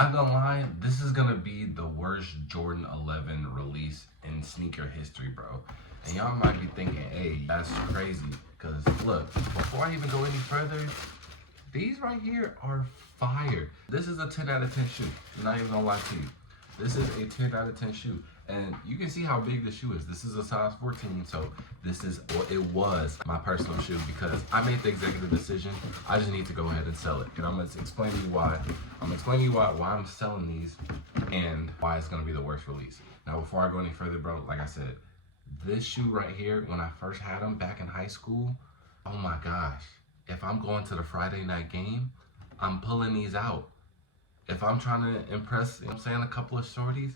I'm not gonna lie, this is gonna be the worst Jordan 11 release in sneaker history, bro. And y'all might be thinking, hey, that's crazy. Because look, before I even go any further, these right here are fire. This is a 10 out of 10 shoe. I'm not even gonna lie to you. This is a 10 out of 10 shoe. And you can see how big the shoe is. This is a size 14, so this is what it was my personal shoe because I made the executive decision. I just need to go ahead and sell it. And I'm gonna explain to you why. I'm gonna explain to you why I'm selling these and why it's gonna be the worst release. Now, before I go any further, bro, like I said, this shoe right here, when I first had them back in high school, oh my gosh. If I'm going to the Friday night game, I'm pulling these out. If I'm trying to impress, you know what I'm saying, a couple of shorties,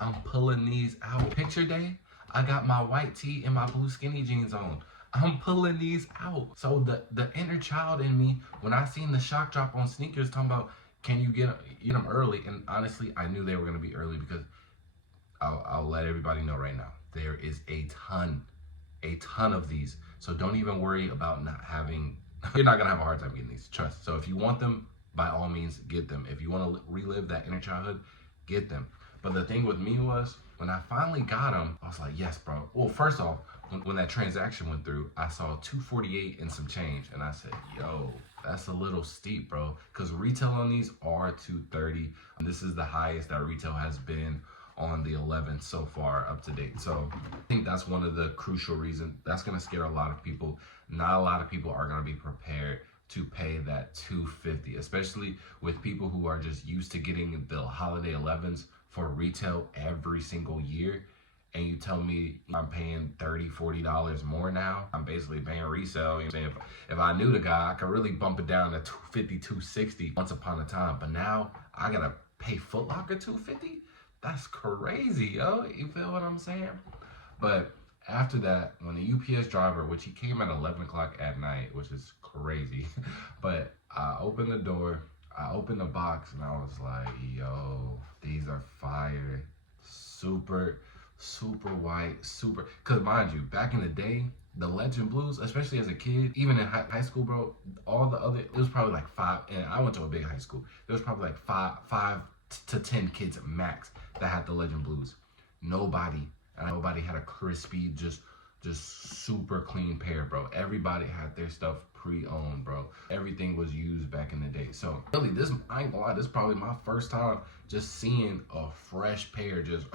I'm pulling these out. Picture day, I got my white tee and my blue skinny jeans on. I'm pulling these out. So the inner child in me, when I seen the shock drop on sneakers talking about, can you get them early? And honestly, I knew they were gonna be early because I'll let everybody know right now. There is a ton of these. So don't even worry about not having, you're not gonna have a hard time getting these, trust. So if you want them, by all means, get them. If you wanna relive that inner childhood, get them. But the thing with me was, when I finally got them, I was like, yes, bro. Well, first off, when that transaction went through, I saw 248 and some change. And I said, yo, that's a little steep, bro. Because retail on these are 230. And this is the highest that retail has been on the 11th so far up to date. So I think that's one of the crucial reasons. That's gonna scare a lot of people. Not a lot of people are gonna be prepared to pay that 250, especially with people who are just used to getting the holiday 11s for retail every single year. And you tell me I'm paying $30, $40 more now. I'm basically paying resale. You know what I'm saying? If I knew the guy, I could really bump it down to 250, 260 once upon a time. But now I gotta pay Foot Locker 250? That's crazy, yo. You feel what I'm saying? But after that, when the UPS driver, which he came at 11 o'clock at night, which is crazy, but I opened the door, I opened the box, and I was like, yo, these are fire. Super, super white, super. Because mind you, back in the day, the Legend Blues, especially as a kid, even in high school, bro, all the other, it was probably like five, and I went to a big high school. There was probably like five to 10 kids max that had the Legend Blues. Nobody had a crispy, just super clean pair, bro. Everybody had their stuff pre-owned, bro. Everything was used back in the day. So really, I ain't gonna lie, this is probably my first time just seeing a fresh pair just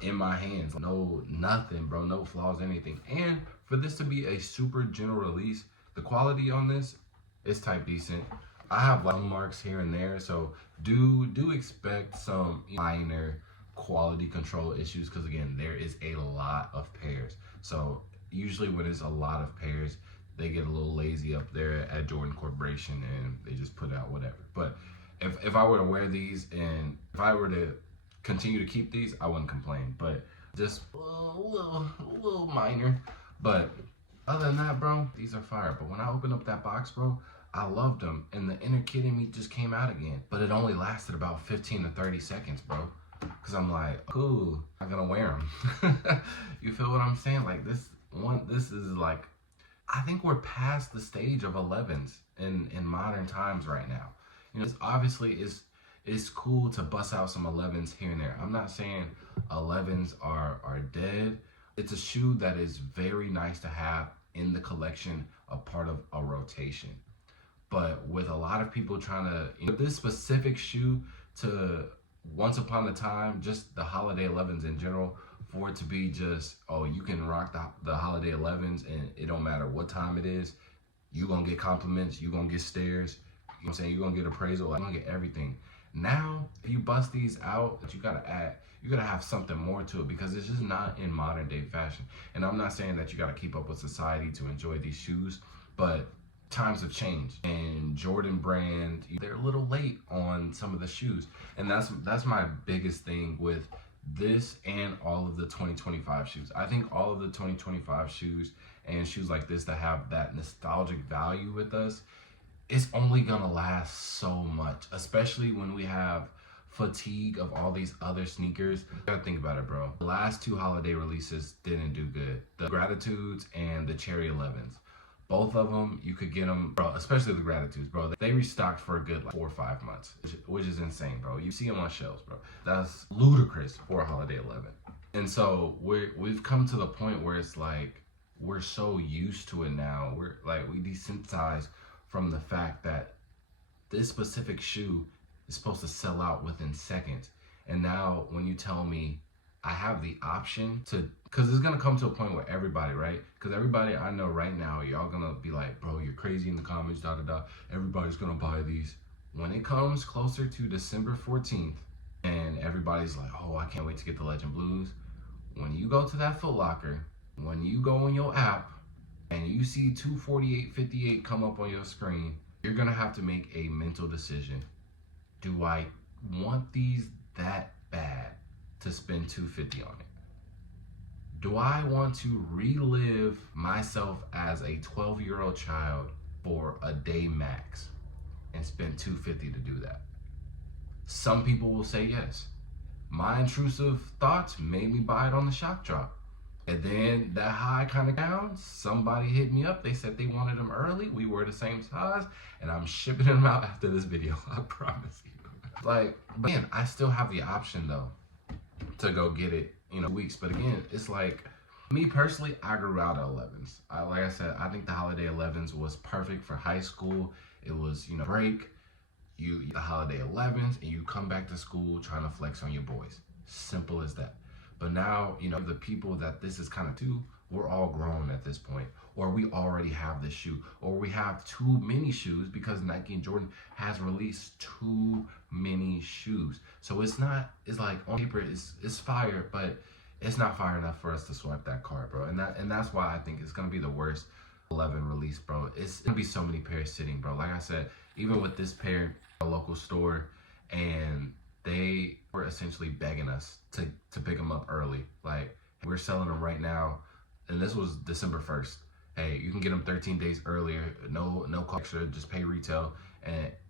in my hands. No, nothing, bro. No flaws, anything. And for this to be a super general release, the quality on this is type decent. I have like marks here and there, so do expect some minor quality control issues because again, there is a lot of pairs. So usually when there's a lot of pairs, they get a little lazy up there at Jordan Corporation and they just put out whatever. But if I were to wear these and if I were to continue to keep these, I wouldn't complain. But just a little minor. But other than that, bro, these are fire. But when I opened up that box, bro, I loved them. And the inner kid in me just came out again. But it only lasted about 15 to 30 seconds, bro. Because I'm like, cool, I'm gonna wear them. You feel what I'm saying? Like this is like, I think we're past the stage of 11s in modern times right now. You know, it's obviously it's cool to bust out some 11s here and there. I'm not saying 11s are dead. It's a shoe that is very nice to have in the collection, a part of a rotation. But with a lot of people trying to, you know, this specific shoe to once upon a time, just the holiday 11s in general, for it to be just, oh, you can rock the holiday 11s and it don't matter what time it is, you gonna get compliments, you gonna get stares, you know what I'm saying, you gonna get appraisal, like, you gonna get everything. Now, if you bust these out, you gotta have something more to it because it's just not in modern day fashion. And I'm not saying that you gotta keep up with society to enjoy these shoes, but times have changed and Jordan brand, they're a little late on some of the shoes. And that's my biggest thing with this and all of the 2025 shoes. I think all of the 2025 shoes and shoes like this that have that nostalgic value with us, it's only gonna last so much, especially when we have fatigue of all these other sneakers. You gotta think about it, bro. The last two holiday releases didn't do good. The Gratitudes and the Cherry 11s. Both of them, you could get them, bro, especially the Gratitudes, bro. They restocked for a good like 4 or 5 months, which is insane, bro. You see them on shelves, bro. That's ludicrous for a holiday 11. And so we've come to the point where it's like, we're so used to it now. We desensitized from the fact that this specific shoe is supposed to sell out within seconds. And now when you tell me I have the option to, because it's gonna come to a point where everybody, right? Because everybody I know right now, y'all gonna be like, bro, you're crazy in the comments, da da da. Everybody's gonna buy these. When it comes closer to December 14th, and everybody's like, oh, I can't wait to get the Legend Blues. When you go to that Foot Locker, when you go on your app, and you see 248.58 come up on your screen, you're gonna have to make a mental decision. Do I want these that bad to spend $250 on it? Do I want to relive myself as a 12-year-old child for a day max and spend $250 to do that? Some people will say yes. My intrusive thoughts made me buy it on the shock drop. And then that high kind of down, somebody hit me up. They said they wanted them early. We were the same size, and I'm shipping them out after this video. I promise you. Like, but again, I still have the option though to go get it, weeks. But again, it's like, me personally, I grew out of 11s. Like I said, I think the holiday 11s was perfect for high school. It was, break, the holiday 11s, and you come back to school trying to flex on your boys. Simple as that. But now, the people that this is kind of to, we're all grown at this point, or we already have this shoe, or we have too many shoes because Nike and Jordan has released too many shoes. So it's like on paper it's fire, but it's not fire enough for us to swipe that card, bro. And that's why I think it's gonna be the worst 11 release, bro. It's gonna be so many pairs sitting, bro. Like I said, even with this pair, a local store, and they were essentially begging us to pick them up early. Like, we're selling them right now, and this was December 1st. Hey, you can get them 13 days earlier, no cost extra, just pay retail.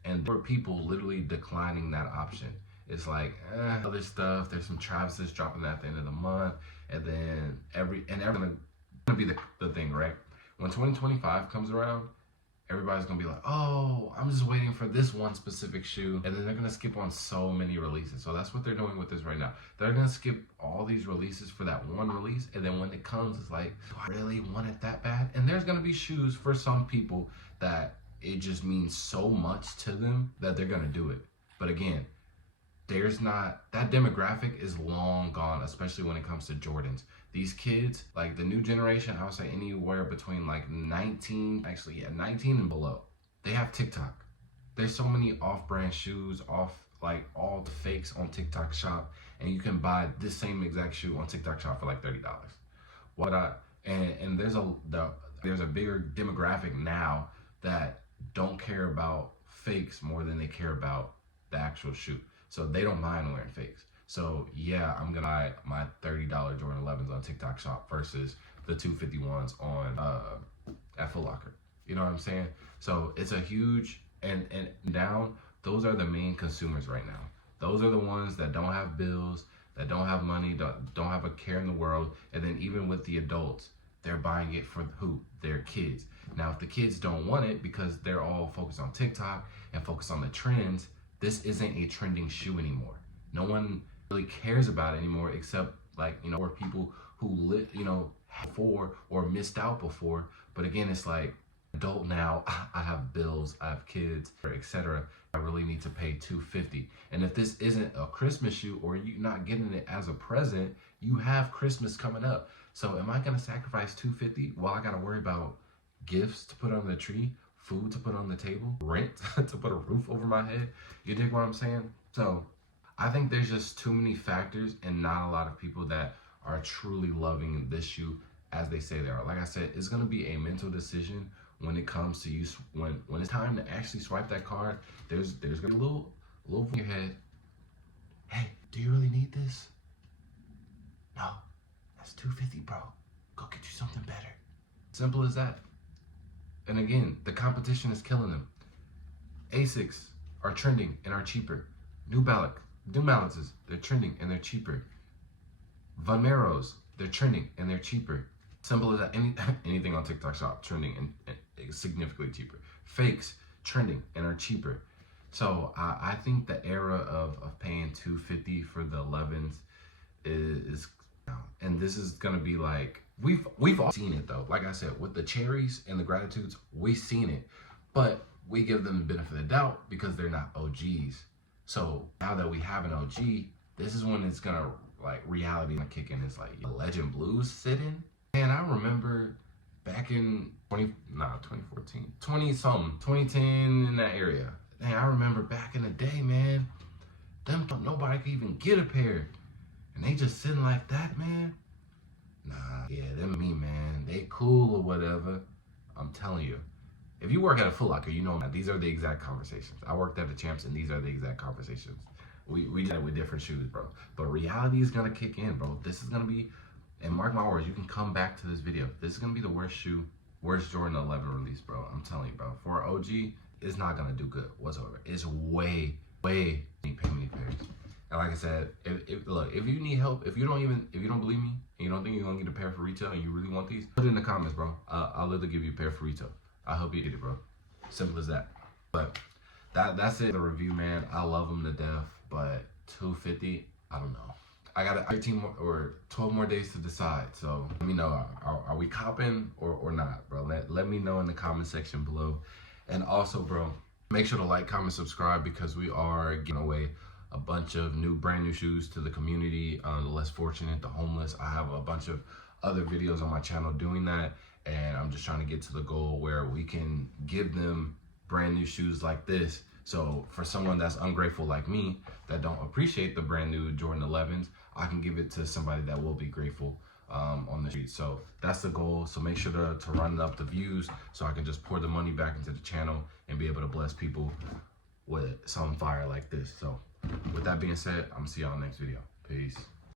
And there were people literally declining that option. It's like, other stuff, there's some Travis's dropping at the end of the month, and then everything gonna be the thing, right? When 2025 comes around, everybody's gonna be like, oh, I'm just waiting for this one specific shoe. And then they're gonna skip on so many releases. So that's what they're doing with this right now. They're gonna skip all these releases for that one release. And then when it comes, it's like, do I really want it that bad? And there's gonna be shoes for some people that it just means so much to them that they're gonna do it. But again, that demographic is long gone, especially when it comes to Jordans. These kids, like the new generation, I would say anywhere between like 19 and below. They have TikTok. There's so many off-brand shoes, like all the fakes on TikTok Shop, and you can buy this same exact shoe on TikTok Shop for like $30. And there's a bigger demographic now that don't care about fakes more than they care about the actual shoe. So they don't mind wearing fakes. So yeah, I'm gonna buy my $30 Jordan 11s on TikTok Shop versus the $251s on at Foot Locker. You know what I'm saying? So it's a huge and down. Those are the main consumers right now. Those are the ones that don't have bills, that don't have money, don't have a care in the world. And then even with the adults, they're buying it for who? Their kids. Now, if the kids don't want it because they're all focused on TikTok and focused on the trends, this isn't a trending shoe anymore. No one really cares about it anymore, except like, or people who before or missed out before. But again, it's like, adult now, I have bills, I have kids, etc. I really need to pay $250. And if this isn't a Christmas shoe, or you're not getting it as a present, you have Christmas coming up. So am I gonna sacrifice $250 while I gotta worry about gifts to put on the tree, food to put on the table, rent to put a roof over my head? You dig what I'm saying? So I think there's just too many factors and not a lot of people that are truly loving this shoe as they say they are. Like I said, it's gonna be a mental decision when it comes to you. When it's time to actually swipe that card, there's gonna be a little in your head. Hey, do you really need this? No, that's $250, bro. Go get you something better. Simple as that. And again, the competition is killing them. Asics are trending and are cheaper. New Balances, they're trending and they're cheaper. Vomeros, they're trending and they're cheaper. Simple as that. Anything on TikTok Shop trending and significantly cheaper. Fakes trending and are cheaper. So I think the era of paying $250 for the 11s is, and this is gonna be like, we've all seen it though. Like I said, with the cherries and the gratitudes, we've seen it, but we give them the benefit of the doubt because they're not OGs. So now that we have an OG, this is when it's gonna, like, reality gonna kick in. It's like Legend Blues sitting. Man, I remember back in 2014, 20 something, 2010, in that area. Man, I remember back in the day, man, them nobody could even get a pair. And they just sitting like that, man. Nah, yeah, them me, man. They cool or whatever. I'm telling you. If you work at a Foot Locker, you know these are the exact conversations. I worked at the Champs, and these are the exact conversations. We did it with different shoes, bro. But reality is gonna kick in, bro. This is gonna be, and mark my words, you can come back to this video. This is gonna be the worst shoe, worst Jordan 11 release, bro. I'm telling you, bro. For an OG, it's not gonna do good whatsoever. It's way many pairs. And like I said, if you need help, if you don't believe me, and you don't think you're gonna get a pair for retail, and you really want these, put it in the comments, bro. I'll literally give you a pair for retail. I hope you get it, bro. Simple as that. But that's it. The review, man. I love them to death, but $250, I don't know. I got 13 more or 12 more days to decide. So let me know, are we copping or not, bro? Let me know in the comment section below. And also, bro, make sure to like, comment, subscribe, because we are giving away a bunch of brand new shoes to the community, the less fortunate, the homeless. I have a bunch of other videos on my channel doing that, and I'm just trying to get to the goal where we can give them brand new shoes like this. So for someone that's ungrateful like me, that don't appreciate the brand new Jordan 11s, I can give it to somebody that will be grateful on the street. So that's the goal. So make sure to run up the views so I can just pour the money back into the channel and be able to bless people with some fire like this. So with that being said, I'm gonna see y'all next video. Peace.